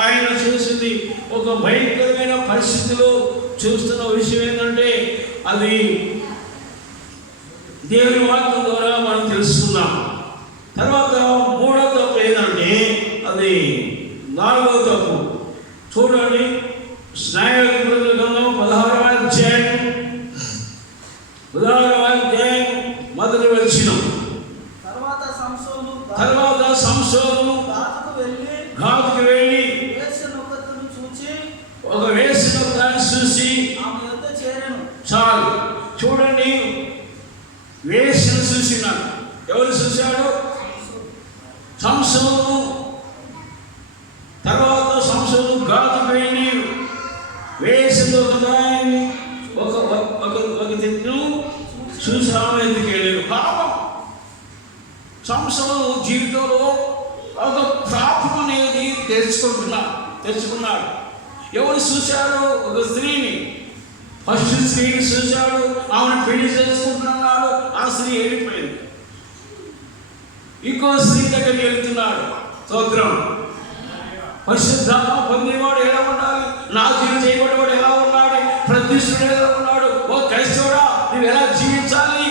ఆయన చేసింది ఒక భయంకరమైన పరిస్థితిలో చూస్తున్న విషయం ఏంటంటే అది దేవుని వాక్యం ద్వారా మనం తెలుసుకున్నాం. తర్వాత మూడో తప్పు ఏంటంటే అది 4వ తప్పు. చూడండి, న్యాయాధిపతుల గ్రంథం 16వ అధ్యాయం మొదటి వచనం. తర్వాత సంసోను గాతుకు వెళ్ళి ఒక వేసిన దాన్ని చూసి చాలు. చూడండి, వేసిన చూసినాడు. ఎవరు చూశాడు? సంసోను. తర్వాత సంసోను గాతుకు వెళ్ళి వేసిన దాన్ని ఒక తిన్ను చూసి ఆమె ఎందుకు వెళ్ళాడు. పాపం సంసోను జీవితంలో ఒక పాపం అనేది తెచ్చుకున్నాడు. ఎవరు చూశాడు? ఒక స్త్రీని, ఫస్ట్ స్త్రీని చూశాడు. ఆమెను పెళ్లి చేసుకుంటున్నాడు. ఆ స్త్రీ వెళ్ళిపోయింది. ఇంకో స్త్రీ దగ్గరికి వెళ్తున్నాడు. స్తోత్రం. పరిశుద్ధాత్మ పొందినవాడు ఎలా ఉండాలి? నాశనం చేయబడినవాడు ఎలా ఉండాలి? ప్రతిష్ఠుడు ఎలా ఉన్నాడు? ఓ క్రైస్తవుడా, నువ్వు ఎలా జీవించాలి?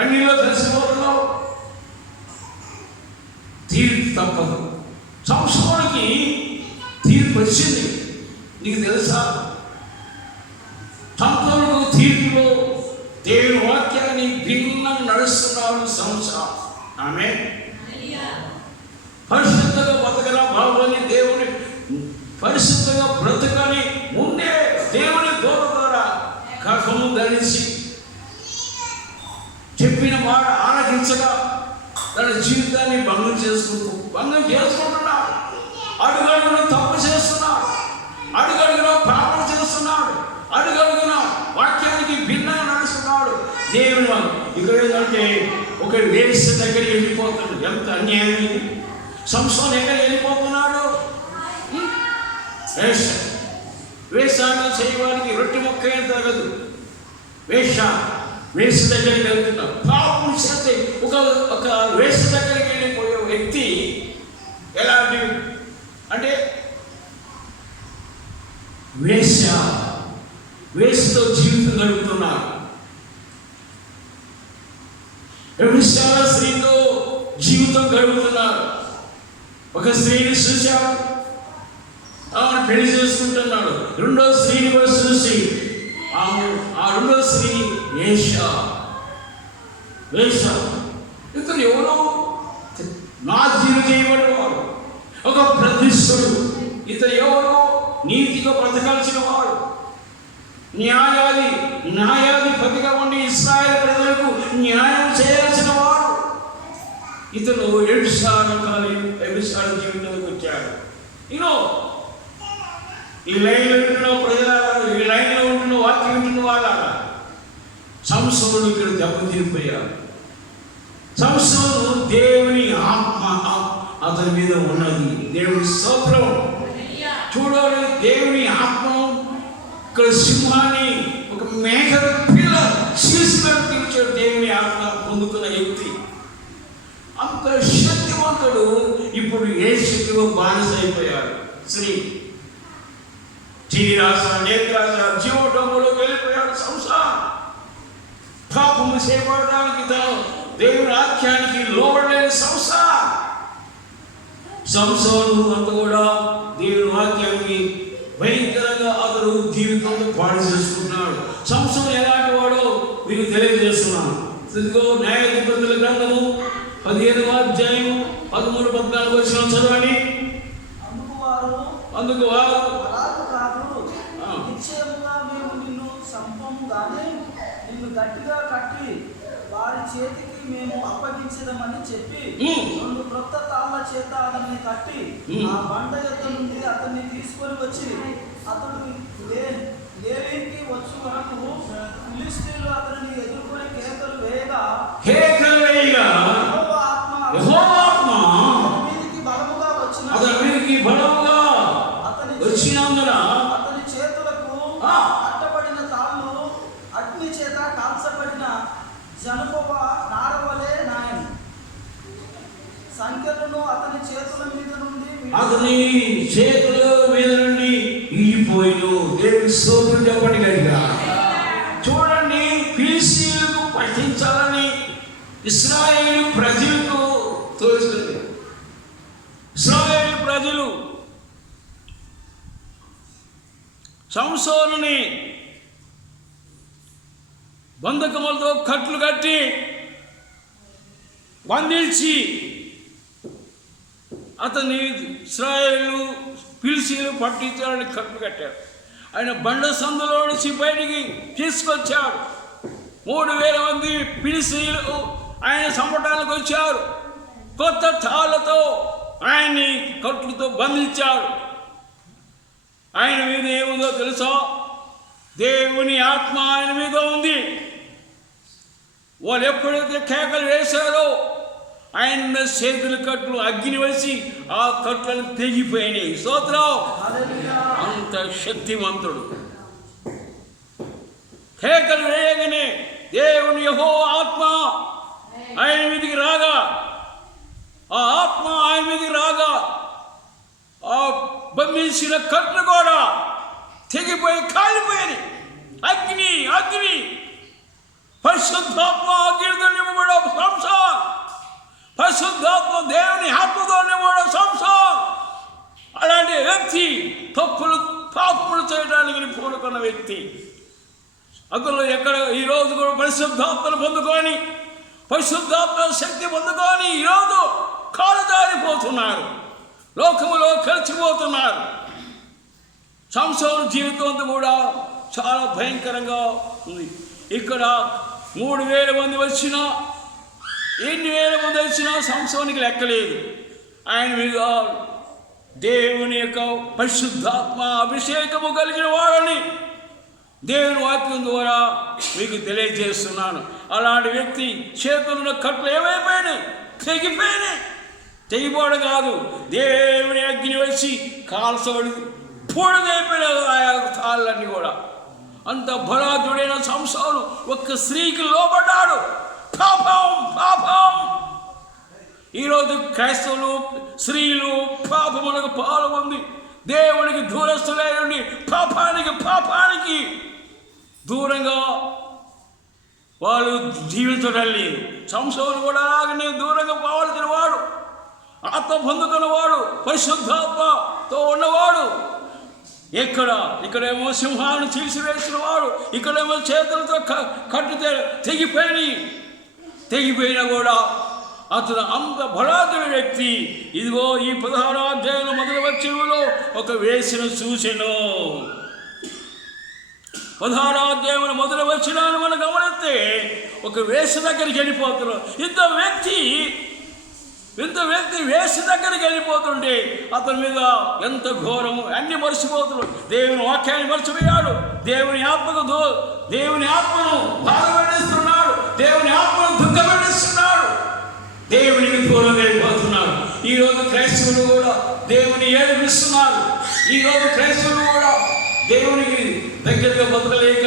అన్నిలో తెలిసిపోతున్నావు. తీర్పు తప్పదు. సంసోనుకి తీర్పు వచ్చింది. నీకు తెలుసా? సంసోనుకు తీర్పులో దేవుని వాక్యాన్ని భిన్నంగా నడుస్తున్నాడు సంసారం. ఆమె పరిశుద్ధంగా బతకరా బాబుని, దేవుని పరిశుద్ధంగా బ్రతకని ముందే దేవుని దూత ద్వారా గర్భము ధరించి చెప్పిన మాట ఆలకించగా తన జీవితాన్ని భంగం చేసుకుంటున్నాడు. అడుగడుగున తప్పు చేస్తున్నాడు. అడుగడుగున పాపం చేస్తున్నాడు. అడుగడుగున వాక్యానికి భిన్నంగా నడుస్తున్నాడు. దేవుని వాళ్ళు ఇక్కడ ఏంటంటే ఒక వేస దగ్గరికి వెళ్ళిపోతాడు. ఎంత అన్యాయం! సంసోను ఎక్కడ వెళ్ళిపోతున్నాడు? వేషాన్ని చేయడానికి రొట్టె మొక్క ఏం తగదు. వేష దగ్గరికి వెళ్తున్నాడు. పాపం చేస్తే ఒక వేష దగ్గరికి వెళ్ళిపోయే వ్యక్తి ఎలాంటి అంటే వేషతో జీవితం గడుపుతున్నాడు. వ్యభిచార స్త్రీతో జీవితం గడుపుతున్నాడు. ఒక స్త్రీని చూశాడు, ఆమెను పెళ్లి చేసుకుంటున్నాడు. రెండో స్త్రీని కూడా చూసి ఆ రెండో స్త్రీ వేష. ఇతను ఎవరో నాశనం చేయబడినవాడు, ఒక ప్రతిష్ఠుడు. ఇతను ఎవరో నీతిగా బ్రతకాల్సిన వాడు, న్యాయాధిపతిగా ఉండి ఇశ్రాయేలు ప్రజలకు న్యాయం చేయాల్సిన వాడు. ఇతను వ్యభిచార జీవితంలోకి వచ్చాడు. ఈ లైన్లో ఉంటున్న ప్రజలారా, ఈ లైన్లో ఉంటున్న వాక్యం ఉంటున్న వాళ్ళారా, సంసోను ఇక్కడ దెబ్బతిరిపోయాడు. సంసోను దేవుని ఆత్మ అతని మీద ఉన్నది. దేవుని స్తోత్రం. చూడాలి, దేవుని ఆత్మ ఇక్కడ సింహాన్ని ఒక మేఘ పిల్ల శిరస్సు దేవుని ఆత్మ పొందుకున్న వ్యక్తి అంత శక్తివంతుడు. ఇప్పుడు ఏ శక్తిలో బానిస అయిపోయాడు. శ్రీ జీరాస నేత్రాస జీవటంలో వెళ్ళిపోయాడు. సంసారం పాపము చేయబడడానికి తను దేవుని వాక్యానికి లోబడలేని సంసోను అంత కూడా దేవుని వాక్యానికి భయంకరంగా అతడు జీవితంలో పాడు చేసుకుంటున్నాడు. సంసోను ఎలాంటి వాడో మీకు తెలియజేస్తున్నాను. ఇదిగో న్యాయాధిపతుల గ్రంథము 15వ అధ్యాయం 13-14 వచనం చదవండి. అందుకు వారు నిశ్చయముగా మేము నిన్ను సంపము గాని నిన్ను గట్టిగా కట్టి వారి చేతికి మేము అప్పగించదమని చెప్పి 2 క్రొత్త తాళ్ళ చేత అతన్ని కట్టి ఆ బండ యొద్ద నుండి అతన్ని తీసుకొని వచ్చి అతడు లేవీకి వచ్చు వరకు ఫిలిష్తీయులు అతనిని ఎదుర్కొని కేకలు వేయగా యెహోవా ఆత్మ అతనికి బలముగా వచ్చినందున అతని చేతులకు అట్టబడిన తాళ్ళు అగ్ని చేత కాల్చబడిన జనపవ నారవలే నాయం సంఖ్యలను అతని చేతుల మీద నుండి ఈడిపోయిను. దేవుని స్తోత్రం చెప్పండి గట్టిగా. చూడండి, ఫిలిష్తీయులకు పట్టించాలని ఇశ్రాయేలు ప్రజలకు తోస్తుంది. ఇశ్రాయేలు ప్రజలు సంసోనుని బంధకములతో కట్లు కట్టి బంధించి అతన్ని ఇశ్రాయేలు ఫిలిష్తీయులు పట్టించాలని కట్లు కట్టారు. ఆయన బండ సందులో నుంచి బయటికి తీసుకొచ్చాడు. 3000 మంది ఫిలిష్తీయులు ఆయన చంపడానికి వచ్చారు. కొత్త తాళ్ళతో ఆయన్ని కట్లతో బంధించాడు. ఆయన మీద ఏముందో తెలుసా? దేవుని ఆత్మ ఆయన మీద ఉంది. వాళ్ళు ఎప్పుడైతే కేకలు వేశారో ఆయన మీద చేతుల కట్లు అగ్ని వేసి ఆ కట్లను తెగిపోయినాయి. స్తోత్రం. అంత శక్తివంతుడు. కేకలు వేయగానే దేవుని యెహోవా ఆత్మ ఆయన మీదకి రాగా, ఆ ఆత్మ ఆయన మీదకి రాగా ఆ బంధించిన కట్లు కూడా తెగిపోయి కాలిపోయాయి. అగ్ని అగ్ని పరిశుద్ధాత్మ అగ్నితో నింపబడే సంసార్, పరిశుద్ధాత్మ దేవుని ఆత్మతో నింపబడే సంసార్. అలాంటి వ్యక్తి తప్పులు పాపములు చేయడానికి పూనుకున్న వ్యక్తి. అందులో ఎక్కడ ఈరోజు కూడా పరిశుద్ధాత్మను పొందుకొని, పరిశుద్ధాత్మ శక్తి పొందుకొని ఈరోజు కాలుదారిపోతున్నారు, లోకములో కలిసిపోతున్నారు. సంసోను జీవితం అంతా కూడా చాలా భయంకరంగా ఉంది. ఇక్కడ 3000 మంది వచ్చినా, ఎన్ని వేల మంది వచ్చినా సంసోనికి లెక్కలేదు. ఆయన మీద దేవుని యొక్క పరిశుద్ధాత్మ అభిషేకము కలిగిన వాడని దేవుని వాక్యం ద్వారా మీకు తెలియజేస్తున్నాను. అలాంటి వ్యక్తి చేతుల్లో కట్లు ఏమైపోయినాయి? తెగిపోయినాయి. తెగిపోవడం కాదు, దేవుని అగ్ని వచ్చి కాల్చబడి పూడదైపోయిన ఆ తాళ్ళన్నీ కూడా. అంత బలాఢ్యుడైన సంసోను ఒక్క స్త్రీకి లోబడ్డాడు. పాపం పాపం. ఈరోజు క్రైస్తవులు స్త్రీలు పాపములకు పాల్గొంది దేవునికి దూరస్తులైన పాపానికి దూరంగా వాళ్ళు జీవించడం లేదు. సంసోను కూడా అలాగనే దూరంగా పోవాల్సిన వాడు, ఆత్మ పొందుకున్న వాడు, పరిశుద్ధాత్మతో ఉన్నవాడు. ఇక్కడేమో సింహాన్ని తీసివేసిన వాడు, ఇక్కడేమో చేతులతో కట్టితే తెగిపోయినా కూడా అతను అంత బలాదుల వ్యక్తి. ఇదిగో ఈ 16వ అధ్యాయంలో మొదటి వచనంలో ఒక వేశ్యను చూసెను. 16వ అధ్యాయంలో మొదటి వచనాన్ని మనం గమనిస్తే ఒక వేశ్య దగ్గరికి వెళ్ళిపోతున్నాం. ఇంత వ్యక్తి వేశ్య దగ్గరికి వెళ్ళిపోతుంటే అతని మీద ఎంత ఘోరము, అన్ని మర్చిపోతున్నాడు. దేవుని వాక్యాన్ని మర్చిపోయాడు. దేవుని ఆత్మను బాధపడిస్తున్నాడు. దేవుని ఆత్మను దుఃఖపడిస్తున్నాడు. దేవునికి దూరం అయిపోతున్నాడు. ఈరోజు క్రైస్తవులు కూడా దేవుని ఏడిపిస్తున్నారు. ఈరోజు క్రైస్తవులు కూడా దేవునికి దగ్గరగా బతకలేక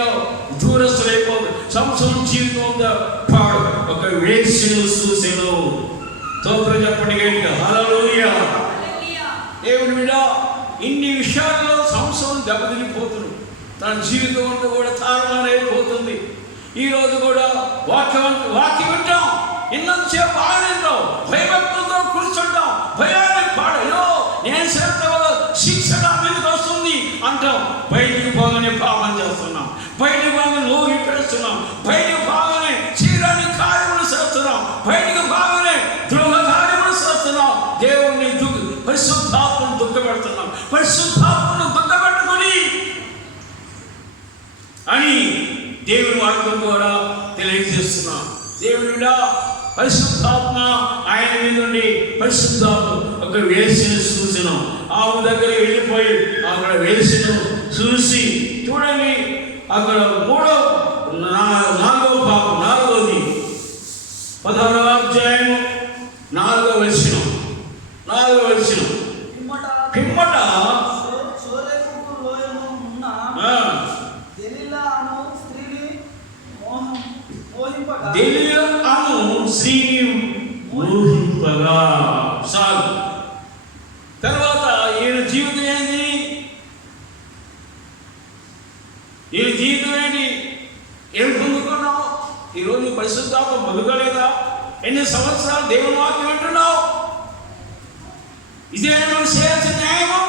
దూరస్తులైపోతుంది. సంవత్సరం జీవితం పాడు ఒక వేశ్యను చూసెను. స్తోత్రం చెప్పండి గట్టిగా. హల్లెలూయా. దేవుని మీద ఇన్ని విషయాల్లో సంవత్సరం దెబ్బతినిపోతుంది. తన జీవితం అంతా కూడా తారుమారైపోతుంది. ఈరోజు కూడా వాక్యం వింటాం, ఇన్నంతసేపు ఆనందం, భయభక్తులతో కూర్చుంటాం, భయాన్ని పాడో నేను చేస్తావో శిక్ష నా మీదకి వస్తుంది అంటాం. బయటికి పోగానే పాపం చేస్తున్నాం, బయటికి పోగానే లోగి పెడుతున్నాం, బయటికి పోగానే చీరాని కార్యములు చేస్తున్నాం, బయటికి పోగానే ద్రోహ కార్యములు చేస్తున్నాం. దేవుణ్ణి పరిశుద్ధాత్మను దుఃఖపెడుతున్నాం. పరిశుద్ధాత్మను దుఃఖపెట్టుకుని అని దేవుని వాక్యం ద్వారా తెలియజేస్తున్నాం. దేవుడా పరిశుద్ధాత్మ ఆయన మీద నుండి పరిశుద్ధాత్మ ఒక వేశ్యను చూసిన ఆమె దగ్గర వెళ్ళిపోయి అక్కడ వేశ్యను చూసి చూడండి. అక్కడ నాలుగోది 16వ అధ్యాయం 4వ వచనం పిమ్మట దెలీలా అను స్త్రీని మోహింపగా ఎన్ని సంవత్సరాలు దేవుని వాక్యం వింటున్నావు? ఇదే నువ్వు చేయాల్సిన న్యాయము?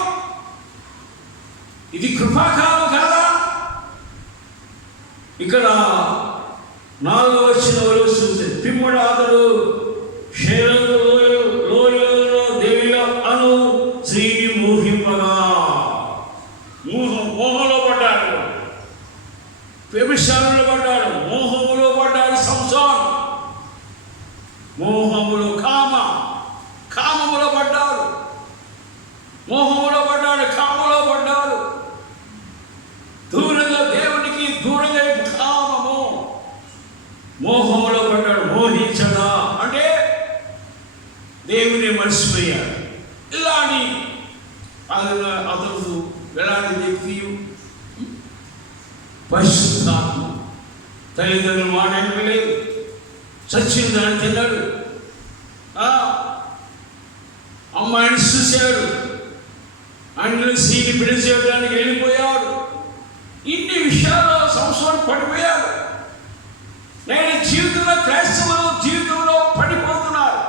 ఇది కృపాకాలం కాదా? ఇక్కడ 4వ వచనంలో చూస్తే పిమ్మట అతడు లోయలో దేవిలో అను స్త్రీని మోహింపగా మోహంలో పడ్డాడు, వ్యభిచారంలో పడ్డాడు, మోహములో పడ్డాడు సంసోన్. మోహములో కామములో పడ్డాడు, మోహములో పడ్డాడు, కామలో పడ్డాడు. దూరంగా దేవునికి దూరంగా కామము, మోహములో పడ్డాడు. మోహించడా అంటే దేవుని మర్చిపోయాడు. ఇలాంటి అతను ఎలాంటి వ్యక్తి? పరిశుద్ధాత్మ. తల్లిదండ్రులు మాట వినలేదు, చచ్చిన దాన్ని తిన్నాడు, అమ్మాయిని చూశాడు, అన్ని సీని పెళ్లి చేయడానికి వెళ్ళిపోయాడు. ఇన్ని విషయాల్లో సంవత్సరం పడిపోయాడు. నేను క్రైస్తవులు జీవితంలో పడిపోతున్నారు.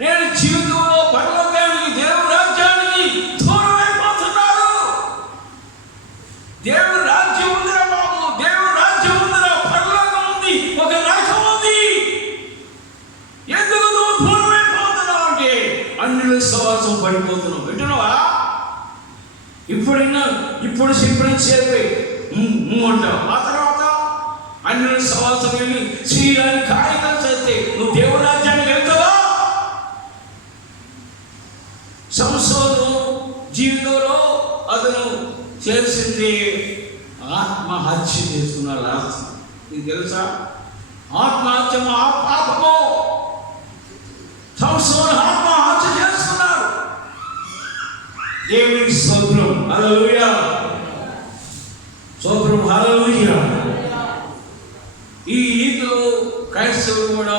నేను జీవితంలో పరలోకానికి, దేవుని రాజ్యానికి దూరం అయిపోతున్నాడు. దేవుని రాజ్యం ఉందిరా బాబు, దేవుని రాజ్యం ఉందిరా, పరలోకం ఉంది, ఒక నరకం ఉంది. ఎందుకు నువ్వు దూరం అయిపోతున్నావు అంటే అన్యుల సహవాసం పడిపోతున్నావు. వింటున్నావా? ఇప్పుడు చెప్పిన చేపే అంటావు. ఆ తర్వాత అన్యుల సహవాసం వెళ్ళి శ్రీరాని కార్యక్రమం చేస్తే నువ్వు దేవుని రాజ్యానికి వెళ్తావా? సంసోను జీవితంలో అతను చేసింది ఆత్మహత్య చేసుకున్నాడు. నీకు తెలుసా? ఆత్మహత్య పాపము. సంసోను ఆత్మహత్య చేసుకున్నాడు. దేవునికి స్తోత్రం, హల్లెలూయా, స్తోత్రం, హల్లెలూయా. ఈ ఈదులో క్రైస్తవులు కూడా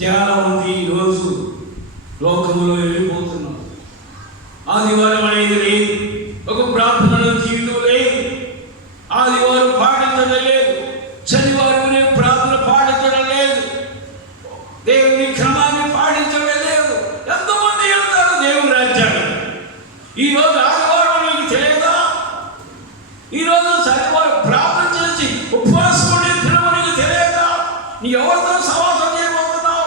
చాలా మంది ఈరోజు లోకంలో వెళ్ళిపోతున్నాం. ఆదివారం అనేది లేదు, ఒక ప్రార్థన జీవితం లేదు, ఆదివారం పాటించడం లేదు, శనివారం ప్రార్థన పాటించడం లేదు, దేవుని క్రమాన్ని పాటించడం లేదు. ఎంతమంది వెళ్తారు దేవుని రాజ్యాన్ని? ఈరోజు ఆదివారం నీకు తెలియదా? ఈరోజు శనివారం ప్రార్థన చేసి ఉపవాసం ఉండే దినము నీకు తెలియదా? నీ ఎవరితో సహవాసం చేయబోతున్నావు?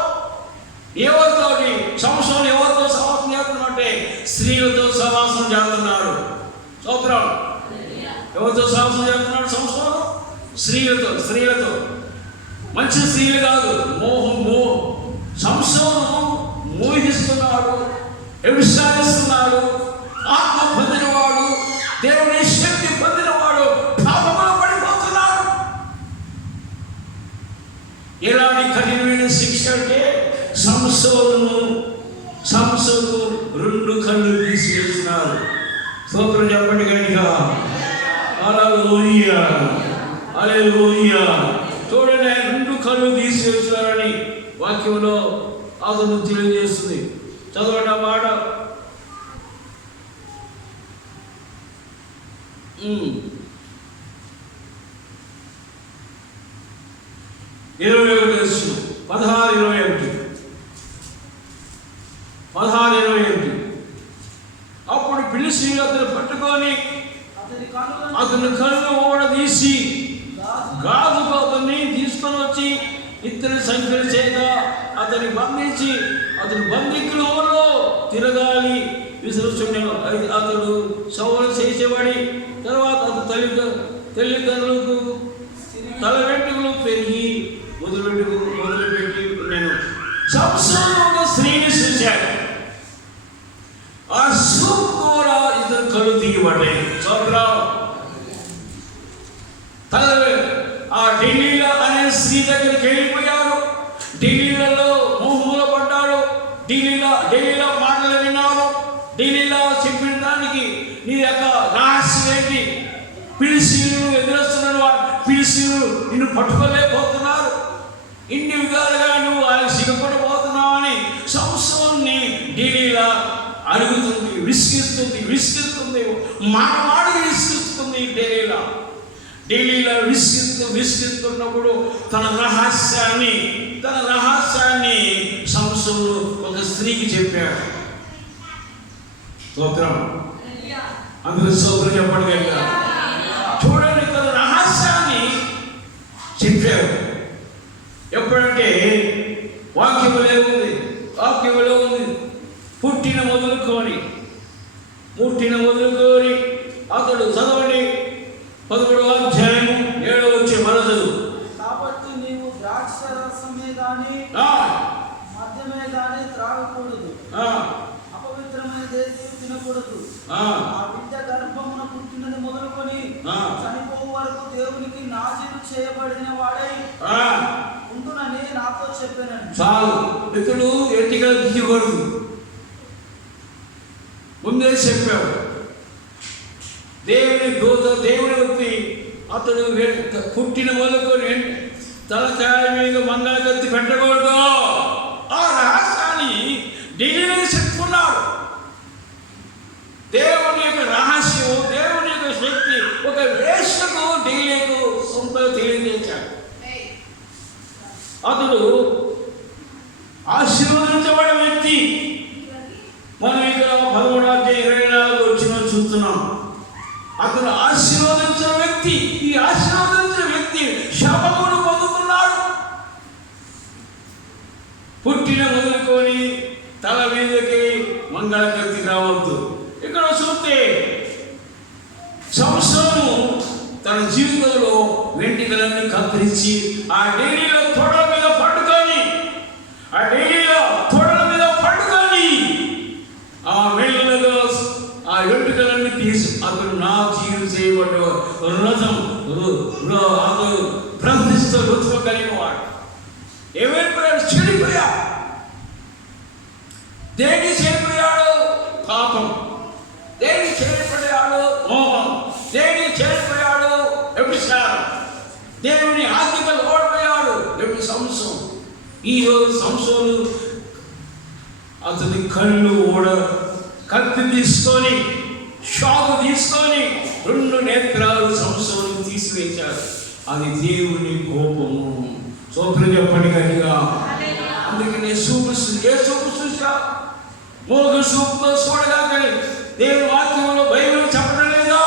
ఎవరితోటి? సంవత్సరం ఎవరితో సహవాసం చేస్తున్నట్టే స్త్రీలతో సహవాసం చేస్తున్నాడు. స్తోత్రం. ఎవరితో సహవాసం చేస్తున్నాడు? సంవత్సరం స్త్రీలతో మంచి స్త్రీలు కాదు, సంవత్సరం మోహిస్తున్నాడు, వ్యభిచారిస్తున్నాడు, ఆత్మ పొందినవాడు, దేవుని శక్తి పొందినవాడు పాపంలో పడిపోతున్నాడు. ఎలాంటి కఠినమైన శిక్ష అంటే సంసోను 2 కళ్ళు తీసివేస్తున్నారు. స్తోత్రం చెప్పండి గట్టిగా, హల్లెలూయా, హల్లెలూయా. చూడండి, 2 కళ్ళు తీసివేస్తున్నారని వాక్యంలో అతను తెలియజేస్తుంది. చదవండి ఆ మాట. 16:21 అప్పుడు ఫిలిష్తీయులు అతను పట్టుకొని అతని కళ్ళు ఓడదీసి గాజుకు అతన్ని తీసుకొని వచ్చి ఇతని సంఖ్యల చేత అతన్ని బంధించి అతని బంధికులలో తిరగాలి విసురుచుండెను. అతడు సౌలు చేసేవాడి తర్వాత అతని తల్లిదండ్రులకు తల వెంట్రుకలు పెరిగి మొదలుపెట్టి నేను సంవత్సరంలో ఒక స్త్రీని చూశాడు. ఆ సూప్ ద్వారా ఇతను కళ్ళు తీయబడ్డాయి. ఆ ఢిల్లీలో అనే స్త్రీ దగ్గరికి వెళ్ళిపోయాడు. ఢిల్లీలలో మోహంలో పడ్డాడు. ఢిల్లీలో మాటలు విన్నాడు. ఢిల్లీలో చెప్పిన దానికి నీ యొక్క రహస్యం ఏంటి? ఫిలిష్తీయులు ఎదురొస్తున్నారు, ఫిలిష్తీయులు నిన్ను పట్టుకోలేకపోతున్నారు, ఇన్ని విధాలుగా నువ్వు ఆయన సిగ్గుపడిపోతున్నావు అని సంవత్సరాన్ని ఢిల్లీలో అడుగుతుంది, విసిగిస్తుంది, మాటమాడి విసిగిస్తుంది. ఢిల్లీలో విసిగిస్తున్నప్పుడు తన రహస్యాన్ని స్త్రీకి చెప్పాడు. స్తోత్రం. అందరూ స్తోత్రం చెప్పండి కనుక. చూడండి, తన రహస్యాన్ని చెప్పాడు. ఎప్పుడంటే వాక్యములే ఉంది, వాక్యములో ఉంది. పుట్టిన మొదలుకొని అతడు చదవండి 11వ అధ్యాయము 7వ వచ్చే మనసు. కాబట్టి నీవు ద్రాక్ష రసమే గాని మద్యమే గాని త్రాగకూడదు, అపవిత్రమైనదేది తినకూడదు. ఆ బిడ్డ గర్భమున పుట్టినది మొదలుకొని చనిపోవు వరకు దేవునికి నాజీరు చేయబడిన వాడై ఉండునని నాతో చెప్పాను. చాలు, ఇతడు ఎట్టిగా దిగకూడదు, ముందే చెప్పాడు. దేవుని దూత, దేవుని వ్యక్తి అతడు పుట్టిన మొదలుకొని తలకాయ మీద మంగళకత్తి పెట్టకూడదు. ఆ రహస్యాన్ని ఢిల్లీలో చెప్పుకున్నాడు. దేవుని యొక్క రహస్యం, దేవుని యొక్క శక్తి ఒక వేశ్యకు ఢిల్లీకు సొంత తెలియజేశాడు. అతడు ఆశీర్వదించబడిన వ్యక్తి. మనం ఇక్కడ 11వ అధ్యాయం 24 వచ్చిన చూస్తున్నాం. అతను ఆశీర్వదించిన వ్యక్తి. ఈ ఆశీర్వదించిన వ్యక్తి శాపమును పొందుతున్నాడు. పుట్టిన మొదలుకొని తల మీదకి మంగళకత్తి రావద్దు. ఇక్కడ చూస్తే సంవత్సరము తన జీవితంలో వెంట్రుకలన్నీ కత్తిరించి ఆ డైరీలో తొడల మీద పట్టుకొని ఆ మెల్లగా ఆ వెంట్రుకలన్నీ తీసి అతను నా జీవం చేయబడ్డ రథం అతను ప్రవర్తిస్తూ రుతువ కలిగిన వాడు. ఏమైపోయాడు? చెడిపోయా. దేనికి చెడిపోయాడు? పాపం. దేనికి చెడిపోయాడు? మోహం. దేనికి చెడిపోయాడు? వ్యభిచారం. దేవుని ఆజ్ఞలు ఓడిపోయాడు. ఎప్పుడు సంవత్సరం ఈరోజు సంవత్సరాలు అతని కళ్ళు కత్తి తీసుకొని షాకు తీసుకొని 2 నేత్రాలు సంవత్సరం తీసివేశాడు. అది దేవుని కోపము. సోదరు చెప్పండి కనుక. అందుకని ఏ సూపు చూసా మోగ సూపుతో చూడగా కానీ దేవుని వాక్యంలో బైబిల్ చెప్పడం లేదా?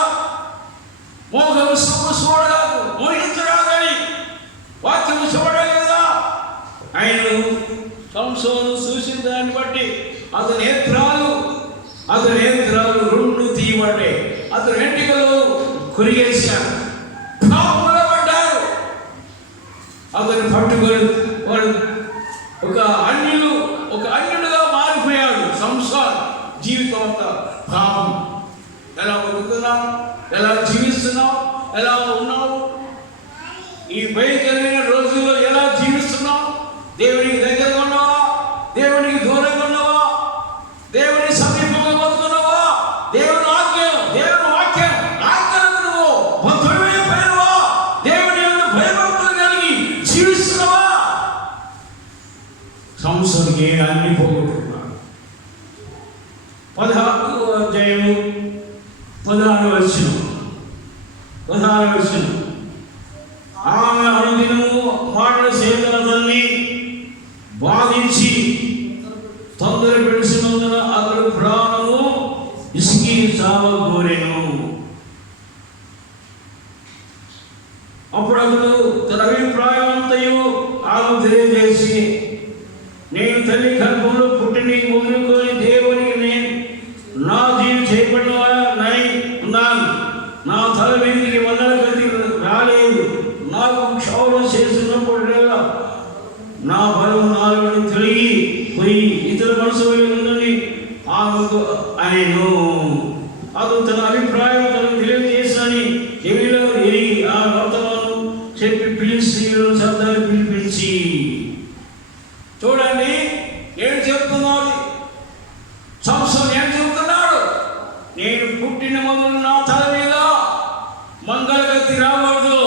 మోగం సూపు చూడగా మోహించగా కానీ వాక్యం చూడలేదా? ఆయన సంసోను చూసిన దాన్ని బట్టి అతని నేత్రాలు 2 తీయబడ్డాయి. అతని వెంట్రుకలు కొరిగేశాడు. పాపంలో పడ్డారు. అతను పట్టుకొని వాడు ఒక అన్యుడుగా మారిపోయాడు. సంసారం జీవితం అంతా పాపం. ఎలా బతుకుతున్నాం, ఎలా జీవిస్తున్నాం, ఎలా ఉన్నావు, ఈ భయంకరమైన రోజుల్లో ఎలా జీవిస్తున్నాం? దేవునికి దగ్గరగా ఉన్నావా? దేవునికి దూరంగా ఉన్నావా? దేవుని సమీపంగా బతుకున్నావా? దేవుని వాక్యం నువ్వు బతుడైపోయినవా? దేవుని యందు భయభక్తులు కలిగి జీవిస్తున్నావా? సంవత్సరానికి అన్ని పోగొట్టుకున్నాడు. 16వ అధ్యాయము 16వ వచనం. ఆమె అనుదినము మాటల చేతనతన్ని బాధించి తొందర పెడిసినందున అతడు ప్రాణము ఇసికి చావగోరెను. అప్పుడు అతడు తన అభిప్రాయం అంతయు ఆమె తెలియజేసి, నేను తల్లి గర్భంలో పుట్టిన మొదలుకొని దేవునికి నేను నా జీవి చేయబడినవాడనై ఉన్నాను. నా తల మీదకి మంగళకత్తి రాలేదు. నాకు క్షౌరం చేస్తున్నప్పుడల్లా నా బలం నాలుగు తొలగి పోయి ఇతర మనసు ఉందని ఆమెకు ఆయను. అతను తన అభిప్రాయం తనకు తెలియజేసని చెవిలో ఎరిగి ఆ వర్తమానం చెప్పి ఫిలిష్తీయులను శబ్దాన్ని పిలిపించి, చూడండి ఏం చెప్తున్నాడు సంసోను, ఏం చెప్తున్నాడు? నేను పుట్టిన మొదలు నా తల మీద మంగళకత్తి రాకూడదు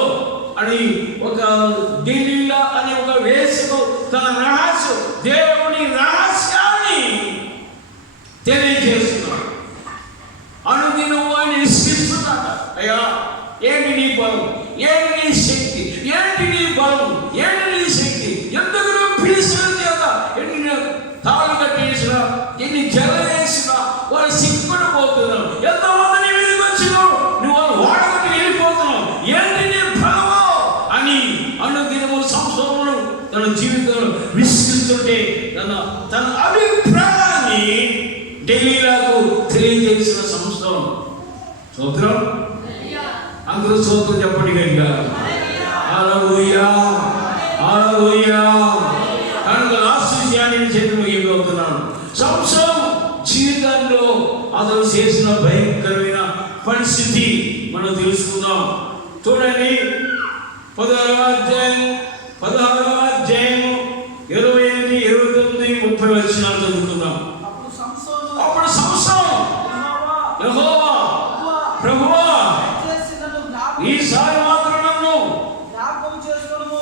అని ఒక ఢిల్లీలో అని ఒక వేసుకు తన రహస్యం, దేవుని రహస్యాన్ని తెలియజేస్తున్నాడు. అనుదినము ఆయన ఇస్తున్నాడు. అయ్యా, ఏంటి నీ బలం, ఏంటి నీ శక్తి, ఏంటి నీ బలం, ఏంటి నీ శక్తి, ఎందుకు నువ్వు పిలిచిన చేత ఎన్ని తాళు కట్టేసిన ప్రశ్నిస్తుంటే తన అభిప్రాయాన్ని డెలీలాకు తెలియజేసిన సంవత్సరం. స్తోత్రం. అందరూ స్తోత్రం చెప్పండి గట్టిగా. హల్లెలూయా, హల్లెలూయా. కనుక లాస్ట్ విషయాన్ని చెప్పి ముగిపోతున్నాను. సంవత్సరం జీవితంలో అతను చేసిన భయంకరమైన పరిస్థితి మనం తెలుసుకుందాం. చూడండి 16వ అధ్యాయం 28, 29, 30 వచనాలు చదువుకుందాం. అప్పుడు సంసోను యెహోవా ప్రభువా ఈసారి మాత్రం నన్ను జ్ఞాపకం చేసుకొనుము.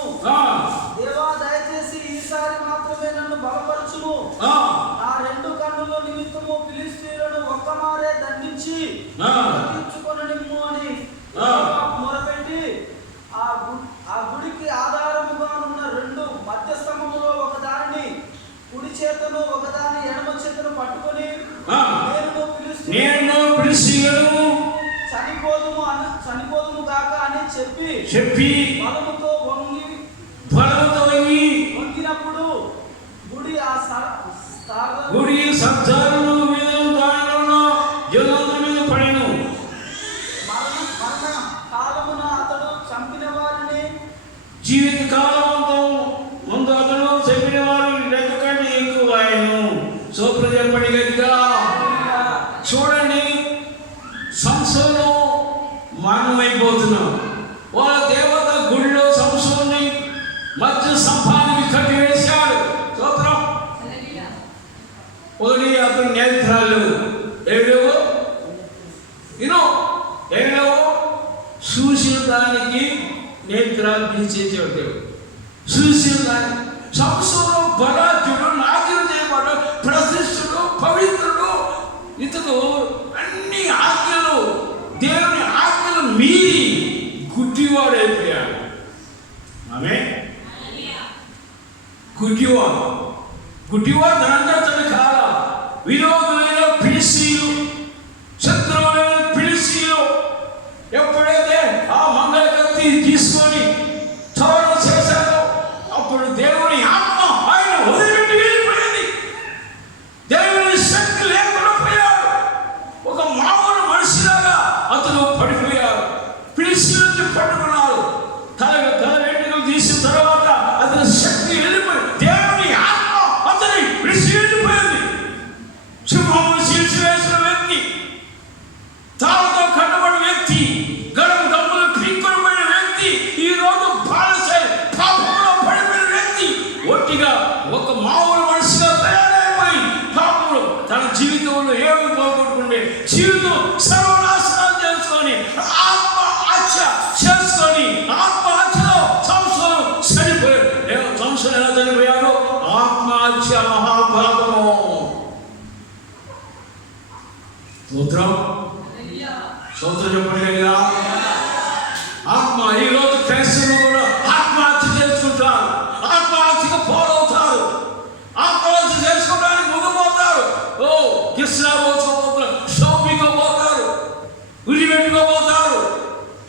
దేవా దయచేసి ఈసారి మాత్రమే నన్ను బలపరచుము. నా రెండు కన్నుల నిమిత్తము ఫిలిష్తీయులను ఒక్కమారే దండించి తీర్చుకొననిమ్ము అని మొరపెట్టి ఆ గుడికి ఆధారముగా ఉన్న రెండు మధ్య స్తంభములో ఒకదానిని కుడి చేతను ఒకదాని ఎడమ చేతను పట్టుకొని నేను ఫిలిష్తీయులను చనిపోదుము గాక అని చెప్పి బలముతో వంగినప్పుడు గుడి సర్దారుల మీద దానిలో ఉన్న జనుల మీద పడెను. మరణ కాలమున అతడు చంపిన వారిని జీవిత కాలం ముందు అతను చంపిన వారు లెక్కకంటే ఎక్కువ ఆయను. సోప్రజపడి గట్టిగా చూడండి. సంసోను మానమైపోతున్నాం. వాళ్ళ దేవత గుడిలో సంసోన్ని మధ్య స్తంభానికి కట్టివేశాడు. స్తోత్రం. ఒకటి అతని నేత్రాలు ఏడవో చూసిన దానికి నేత్రాలు తీసేసాడు. చూసిన దానికి సంసోను బలాఢ్యుడు, నాశనం చేయబడ్డాడు, ప్రతిష్ఠుడు, పవిత్రుడు. ఇతడు అన్ని ఆజ్ఞలు, దేవుని ఆజ్ఞలు మీరి గుడ్డివాడైపోయాడు. ఆమె గుడ్డివాడు తనంతట కాల. విరోధులైన ఫిలిష్తీయులు, శత్రువులైన ఫిలిష్తీయులు ఎప్పుడైతే ఆ మంగళ కత్తి తీసుకొని చోర చేశారో అప్పుడు దేవుని ఆత్మ ఆయన వదిలిపెట్టి వెళ్ళిపోయింది. దేవుని శక్తి లేకుండా పోయాడు. ఒక మామూలు మనిషిలాగా అతను పడిపోయాడు. ఫిలిష్తీయులను పట్టుకున్నారు. తల వెంట్రుకలు తీసిన తర్వాత అతని శక్తి వెళ్ళిపోయింది. దేవుని ఆత్మ అతని విడిచి వెళ్ళిపోయింది. సింహమును చీల్చివేసిన వ్యక్తి, తాళతో కట్టబడిన వ్యక్తి, గడం గమ్ములు పీక్కొనిపోయిన వ్యక్తి, ఈ రోజు బానిసై పాపంలో పడిపోయిన వ్యక్తి ఒట్టిగా ఒక మామూలు మనిషిగా తయారైపోయి పాపంలో తన జీవితంలో ఏమి పోగొట్టుకుంటే జీవితం సర్వనాశనం చేసుకొని ఆత్మహత్య చేసుకొని ఆత్మహత్యలో సంసోను చనిపోయాడు. సంసోను ఎలా చనిపోయాడు? ఆత్మహత్య మహాపాపము. స్తోత్రం. స్తోత్రం చెప్పండి. ఆత్మ ఈరోజు క్రైస్తవులు కూడా ఆత్మహత్య చేసుకుంటారు, ఆత్మహత్యకు పోలవుతారు, ఆత్మహత్య చేసుకోవడానికి ముందుపోతారు. కిస్నా పోతారు, షాపింగ్ పోతారు, ఉరిపెట్టుకోపోతారు.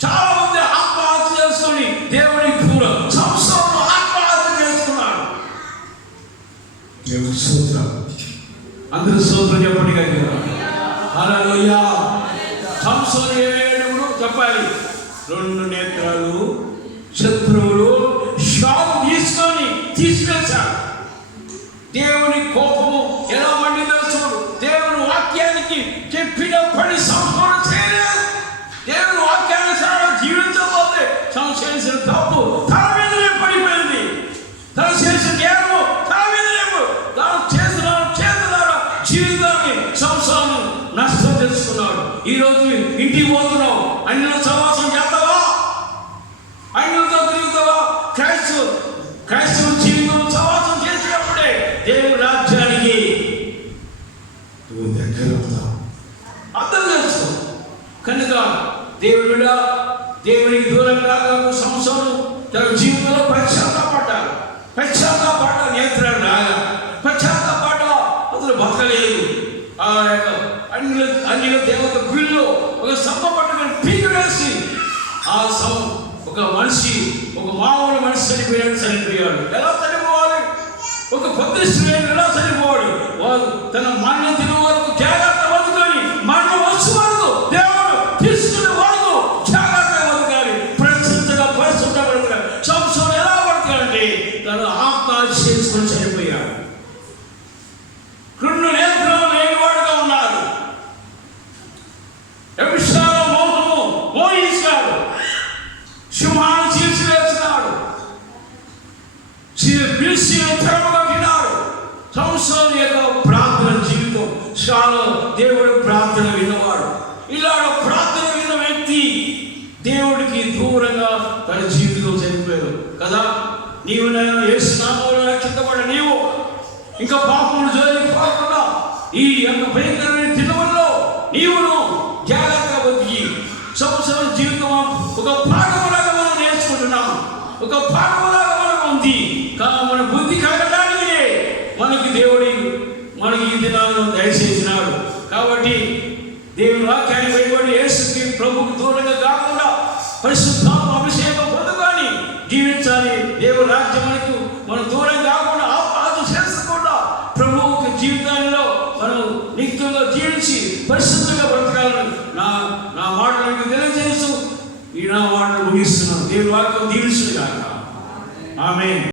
చాలా మంది ఆత్మహత్య చేసుకొని దేవుడికి కూడా సంవత్సరం ఆత్మహత్య చేసుకున్నాడు. దేవుడి స్తోత్రం. అందరూ స్తోత్రం చెప్పండి కదా. హల్లెలూయా. సంసోను ఏమేడు చెప్పాలి? రెండు నేత్రాలు శత్రువులు షాప్ తీసుకొని తీసుకెళ్తాడు. దేవుని కోపము ఎలా మండిందో చూడు. దేవుని వాక్యానికి చెప్పినప్పటి సంసోను చేయలేదు. దేవుని వాక్యానుసారం జీవించబోతే తను చేసిన తప్పు తన మీదనే పడిపోయింది. తను చేసిన జ్ఞానము తన మీదనే తాను చేసిన జీవితాన్ని సంసారం నష్టం చేసుకున్నాడు. ఈరోజు ఇంటికి పోతున్నావు, అన్యుల సమాసం చేస్తావా? అన్యులతో తిరుగుతావా? క్రైస్తవ జీవితం సమాసం చేసినప్పుడే దేవుని రాజ్యానికి నువ్వు దగ్గర అవుతావు. అర్థం చేసుకో. కనుక దేవునికి దూరంగా సంసారం తన జీవితంలో పశ్చాత్తాపడ్డాడు. నేత్రాలు రాగా పశ్చాత్తాపడ్డ అతను బతకలేదు. ఆ యొక్క అన్యుల దేవత గుళ్ళో ఒక స్తంభం పట్టుకొని పీకి వేసి ఒక మామూలు మనిషి చనిపోయాడు. ఎలా చనిపోవాలి? ఒక ప్రతిష్ఠుడైన ఎలా చనిపోవాడు? వారు తన మరణం తినే వరకు జాగ్రత్త బతుకొని, మరణం వచ్చే వరకు దేవుడు తీసుకునే వరకు జాగ్రత్తగా బతకాలి, పరిశుద్ధంగా బ్రతకాలి. సంవత్సరం ఎలా బతకాలంటే తను ఆత్మహత్య చేసుకొని చనిపోయాడు. 2 నేత్రాలు లేనివాడుగా ఉన్నాడు. మోహించాడు, సింహాన్ని చీల్చివేసినాడు, తెరమగట్టినాడు. సంవత్సరం యొక్క ప్రార్థన జీవితం చాలా దేవుడు ప్రార్థన విన్నవాడు. ఇలాంటి ప్రార్థన విన్న వ్యక్తి దేవుడికి దూరంగా తన జీవితం చనిపోయాడు కదా. నీవు నేను యేసు నామములో రక్షించబడ్డ నీవు ఇంకా పాపములు జోలికి పోకుండా ఈ యొక్క భయంకరమైన దినముల్లో నీవును జాగ్రత్తగా బతికి సంవత్సరం జీవితం ఒక పాఠములాగా మనం నేర్చుకుంటున్నాం. ఒక పాఠములాగా మనం ఉంది. మన బుద్ధి కలగడానికి మనకి దేవుడి మనకి ఈ దినాలను దయచేసినాడు. కాబట్టి దేవుని వాక్యాన్ని భయపడి యేసుకి ప్రభువుకు దూరంగా కాకుండా పరిశుద్ధాత్మ అభిషేకం పొందుకొని జీవించాలి. దేవుని రాజ్యం మనకు మనం దూరం కాకుండా ఆపాదం చేసుకోకుండా ప్రభువుకి జీవితాల్లో మనం నిత్యంగా జీవించి పరిశుద్ధంగా బ్రతకాలని నా మాటలకు తెలియజేస్తూ ఈ నా మాటలు ముగిస్తున్నాను. దేవుని వాక్యం దీవిస్తుంది కాక. ఆమేన్.